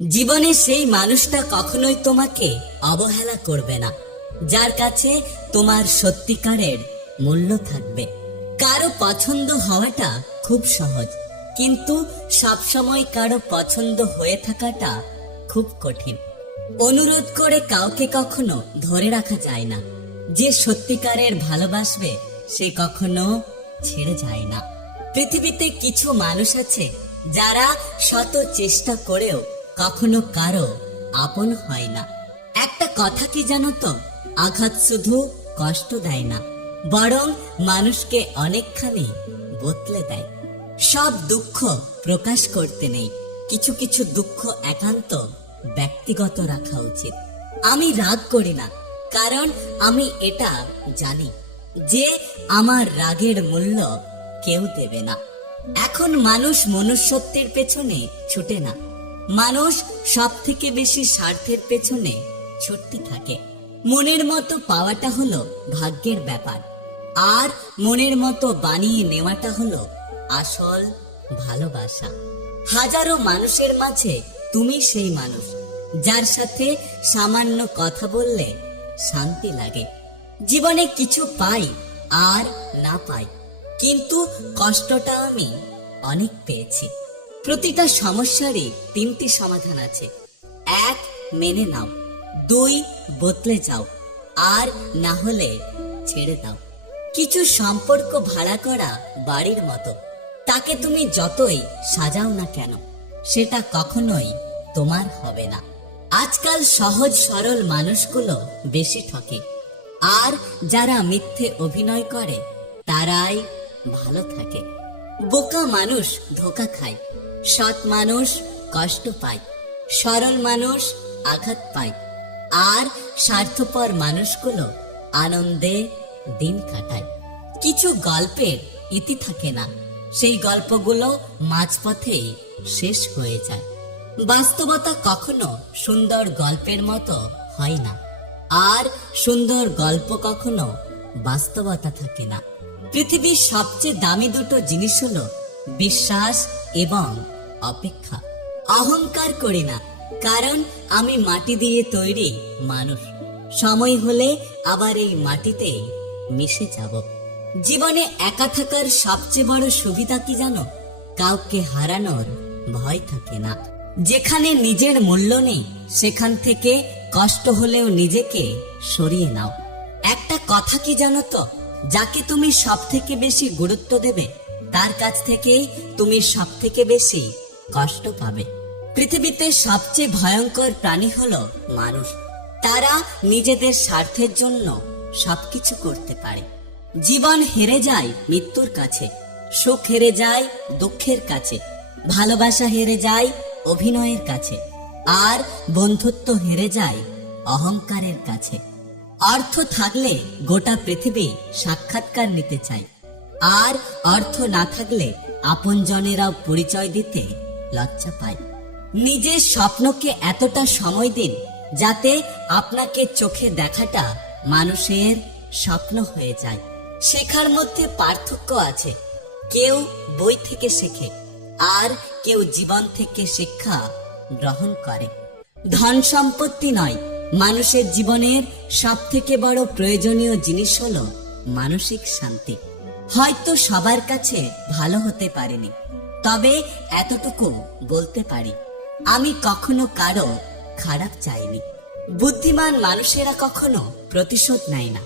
জীবনে সেই মানুষটা কখনোই তোমাকে অবহেলা করবে না। যার কাছে তোমার সত্যিকারের মূল্য থাকবে। কারও পছন্দ হওয়াটা খুব সহজ, কিন্তু সবসময় কারও পছন্দ হয়ে থাকাটা খুব কঠিন। অনুরোধ করে কাউকে কখনো ধরে রাখা যায় না। যে সত্যিকারের ভালোবাসবে, সে কখনো ছেড়ে যায় না। পৃথিবীতে কিছু মানুষ আছে যারা শত চেষ্টা করেও কখনো কারও আপন হয় না। একটা কথা কি জানো তো? আঘাত শুধু কষ্ট দেয় না, বরং মানুষকে অনেকখানি বদলে দেয়। সব দুঃখ প্রকাশ করতে নেই। কিছু কিছু দুঃখ একান্ত ব্যক্তিগত রাখা উচিত। আমি রাগ করি না, কারণ আমি এটা জানি যে আমার রাগের মূল্য কেউ দেবে না। এখন মানুষ মনুষ্যত্বের পেছনে ছুটে না। মানুষ সব থেকে বেশি স্বার্থের পেছনে ছুটতে থাকে। মনের মতো পাওয়াটা হলো ভাগ্যের ব্যাপার। আর মনের মতো বানিয়ে নেওয়াটা হলো আসল ভালোবাসা। হাজারো মানুষের মাঝে তুমি সেই মানুষ, যার সাথে সামান্য কথা বললে শান্তি লাগে। জীবনে কিছু পাই আর না পাই, কিন্তু কষ্টটা আমি অনেক পেয়েছি। প্রতিটা সমস্যারই তিনটি সমাধান আছে। এক, মেনে নাও। দুই, বদলে যাও। আর না হলে ছেড়ে দাও। কিছু সম্পর্ক ভাড়া করা বাড়ির মতো। তাকে তুমি যতই সাজাও না কেন, সেটা কখনোই তোমার হবে না। আজকাল সহজ সরল মানুষগুলো বেশি ঠকে। আর যারা মিথ্যে অভিনয় করে, তারাই ভালো থাকে। বোকা মানুষ ধোকা খায়। সৎ মানুষ কষ্ট পায়, সরল মানুষ আঘাত পায়। আর স্বার্থপর মানুষগুলো আনন্দে দিন কাটায়। কিছু গল্পের ইতি থাকে না, সেই গল্পগুলো মাঝপথেই শেষ হয়ে যায়। বাস্তবতা কখনো সুন্দর গল্পের মতো হয় না, আর সুন্দর গল্প কখনো বাস্তবতা থাকে না। পৃথিবীর সবচেয়ে দামি দুটো জিনিস হলো বিশ্বাস এবং অপেক্ষা। অহংকার করি না, কারণ আমি মাটি দিয়ে তৈরি মানুষ। সময় হলে আবার এই মাটিতে মিশে যাব। জীবনে একা থাকার সবচেয়ে বড় সুবিধা কি জানো? কাউকে হারানোর ভয় থাকে না। যেখানে নিজের মূল্য নেই, সেখান থেকে কষ্ট হলেও নিজেকে সরিয়ে নাও। একটা কথা কি জানো তো? যাকে তুমি সব থেকে বেশি গুরুত্ব দেবে তার কাছ থেকে তুমি সব থেকে বেশি কষ্ট পাবে। পৃথিবীতে সবচেয়ে ভয়ঙ্কর প্রাণী হলো মানুষ। তারা নিজেদের স্বার্থের জন্য সবকিছু করতে পারে। জীবন হেরে যায় মৃত্যুর কাছে, সুখ হেরে যায় দুঃখের কাছে, ভালোবাসা হেরে যায় অভিনয়ের কাছে, আর বন্ধুত্ব হেরে যায় অহংকারের কাছে। অর্থ থাকলে গোটা পৃথিবী সাক্ষাৎকার নিতে চায়। আর অর্থ না থাকলে আপনজনেরাও পরিচয় দিতে লজ্জা পায়। নিজের স্বপ্নকে এতটা সময় দিন যাতে আপনাকে চোখে দেখাটা মানুষের স্বপ্ন হয়ে যায়। শেখার মধ্যে পার্থক্য আছে। কেউ বই থেকে শেখে আর কেউ জীবন থেকে শিক্ষা গ্রহণ করে। ধন সম্পত্তি নয়, মানুষের জীবনের সব থেকে বড় প্রয়োজনীয় জিনিস হলো মানসিক শান্তি। হয়তো সবার কাছে ভালো হতে পারিনি। তবে এতটুকু বলতে পারি, আমি কখনো কারও খারাপ চাইনি। বুদ্ধিমান মানুষেরা কখনো প্রতিশোধ নেয় না।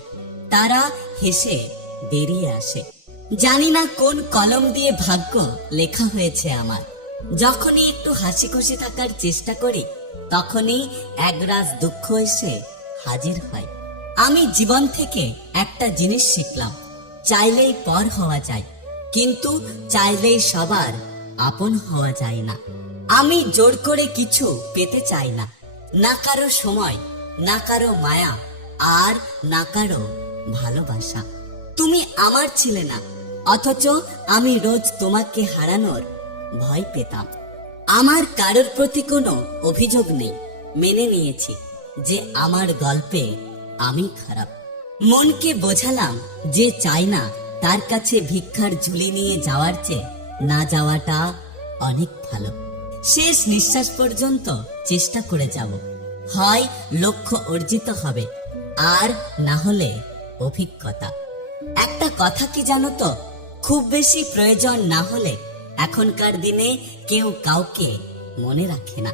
তারা হেসে বেরিয়ে আসে। জানি না কোন কলম দিয়ে ভাগ্য লেখা হয়েছে আমার। যখনই একটু হাসি খুশি থাকার চেষ্টা করি, তখনই একরাজ দুঃখ এসে হাজির হয়। আমি জীবন থেকে একটা জিনিস শিখলাম চাইলেই পর হওয়া যায়, কিন্তু চাইলেই সবার আপন হওয়া যায় না। আমি জোর করে কিছু পেতে চাই না না কারও সময়, না কারও মায়া, আর না কারও ভালোবাসা। তুমি আমার ছিলে না, অথচ আমি রোজ তোমাকে হারানোর ভয় পেতাম। আমার কারোর প্রতি কোনো অভিযোগ নেই, মেনে নিয়েছি যে আমার গল্পে আমি খারাপ। মনকে বোঝালাম যে চাই না তার কাছে ভিক্ষার ঝুলি নিয়ে যাওয়ার চেয়ে না যাওয়াটা অনেক ভালো। শেষ নিঃশ্বাস পর্যন্ত চেষ্টা করে যাব। হয় লক্ষ্য অর্জিত হবে, আর না হলে অভিজ্ঞতা। একটা কথা কি জানো তো? খুব বেশি প্রয়োজন না হলে এখনকার দিনে কেউ কাউকে মনে রাখে না।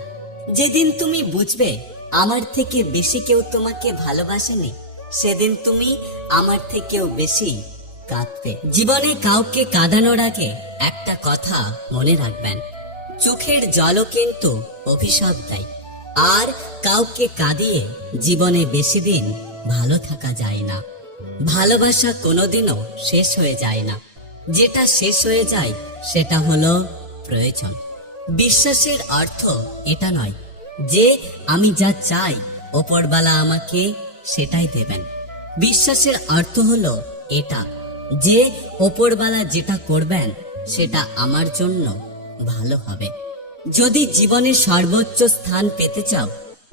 যেদিন তুমি বুঝবে, আমার থেকে বেশি কেউ তোমাকে ভালোবাসেনি। সেদিন তুমি আমার থেকেও বেশি কাঁদবে জীবনে কাউকে কাঁদানোর আগে একটা কথা মনে রাখবেন। চোখের জলও কিন্তু অভিশাপ দেয়। আর কাউকে কাঁদিয়ে জীবনে বেশি দিন ভালো থাকা যায় না। ভালোবাসা কোনোদিনও শেষ হয়ে যায় না। যেটা শেষ হয়ে যায়, সেটা হলো প্রয়োজন। বিশ্বাসের অর্থ এটা নয় যে আমি যা চাই ওপরবালা আমাকে সেটাই দেবেন। বিশ্বাসের অর্থ হলো এটা, যে ওপরবালা যেটা করবেন, সেটা আমার জন্য ভালো হবে। যদি জীবনে সর্বোচ্চ স্থান পেতে চাও,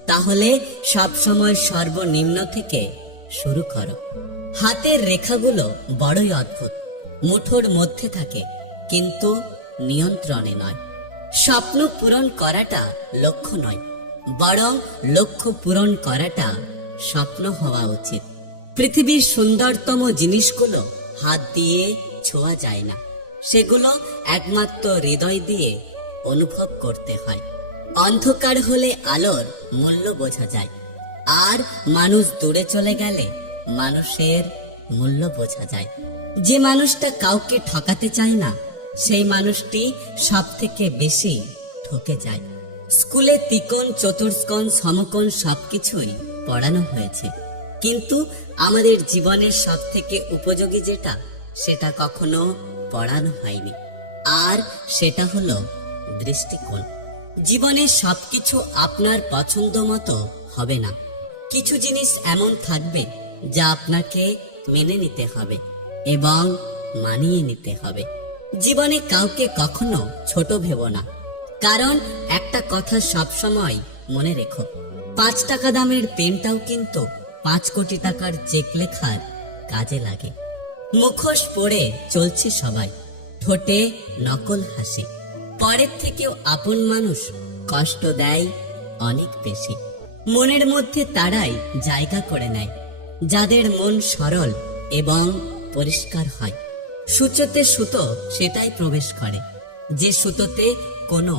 তাহলে সবসময় সর্বনিম্ন থেকে শুরু করো। হাতের রেখাগুলো বড়ই অদ্ভুত, মুঠোর মধ্যে থাকে, কিন্তু নিয়ন্ত্রণে নয়। স্বপ্ন পূরণ করাটা লক্ষ্য নয়, বরং লক্ষ্য পূরণ করাটা স্বপ্ন হওয়া উচিত। পৃথিবীর সুন্দরতম জিনিসগুলো হাত দিয়ে ছোঁয়া যায় না। সেগুলো একমাত্র হৃদয় দিয়ে অনুভব করতে হয়। অন্ধকার হলে আলোর মূল্য বোঝা যায়। আর মানুষ দূরে চলে গেলে মানুষের মূল্য বোঝা যায়। যে মানুষটা কাউকে ঠকাতে চায় না, সেই মানুষটি সব থেকে বেশি ঠকে যায়। স্কুলে তিকোণ চতুর্স্কোণ সমকোণ সবকিছুই পড়ানো হয়েছে। কিন্তু আমাদের জীবনের সব থেকে উপযোগী যেটা, সেটা কখনো পড়ানো হয়নি। আর সেটা হলো দৃষ্টিকোণ। জীবনে সবকিছু আপনার পছন্দ মতো হবে না। কিছু জিনিস এমন থাকবে যা আপনাকে মেনে নিতে হবে এবং মানিয়ে নিতে হবে। জীবনে কাউকে কখনো ছোট ভেবো না। কারণ একটা কথা সবসময় মনে রেখো পাঁচ টাকা দামের পেনটাও কিন্তু পাঁচ কোটি টাকার চেক লেখার কাজে লাগে। মুখোশ পরে চলছে সবাই, ঠোঁটে নকল হাসি। পরের থেকেও আপন মানুষ কষ্ট দেয় অনেক বেশি। মনের মধ্যে তারাই জায়গা করে নেয়, যাদের মন সরল এবং পরিষ্কার হয়। সূচোতে সুতো সেটাই প্রবেশ করে, যে সুতোতে কোনো